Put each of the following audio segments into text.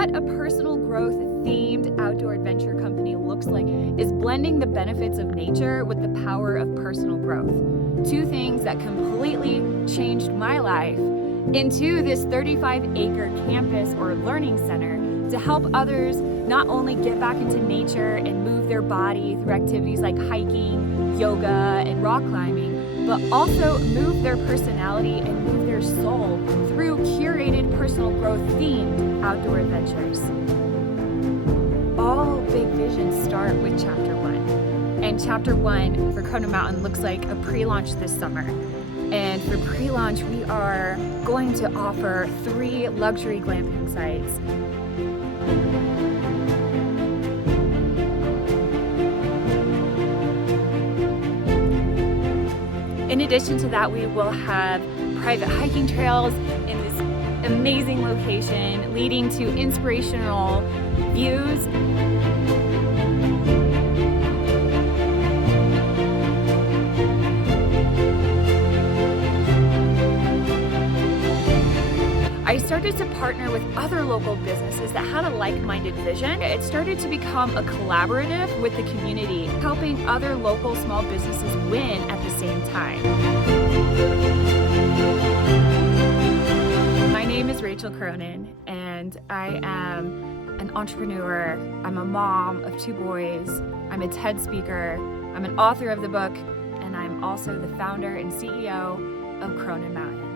what a personal growth themed outdoor adventure company looks like is blending the benefits of nature with the power of personal growth. Two things that completely changed my life into this 35-acre campus or learning center to help others not only get back into nature and move their body through activities like hiking, yoga, and rock climbing, but also move their personality and move their soul through curated personal growth themed outdoor adventures. All big visions start with chapter 1. And chapter 1 for Cronin Mountain looks like a pre-launch this summer. And for pre-launch, we are going to offer 3 luxury glamping sites. In addition to that, we will have private hiking trails in this amazing location leading to inspirational views. I started to partner with other local businesses that had a like-minded vision. It started to become a collaborative with the community, helping other local small businesses win at the same time. My name is Cronin, and I am an entrepreneur. I'm a mom of 2 boys. I'm a TED speaker. I'm an author of the book, and I'm also the founder and CEO of Cronin Mountain.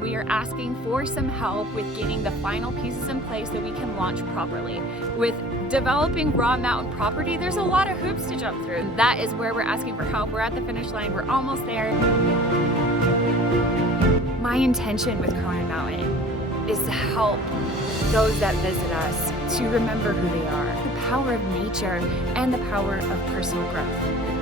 We are asking for some help with getting the final pieces in place so we can launch properly. With developing raw mountain property, there's a lot of hoops to jump through. That is where we're asking for help. We're at the finish line. We're almost there. My intention with Cronin Mountain is to help those that visit us to remember who they are, the power of nature and the power of personal growth.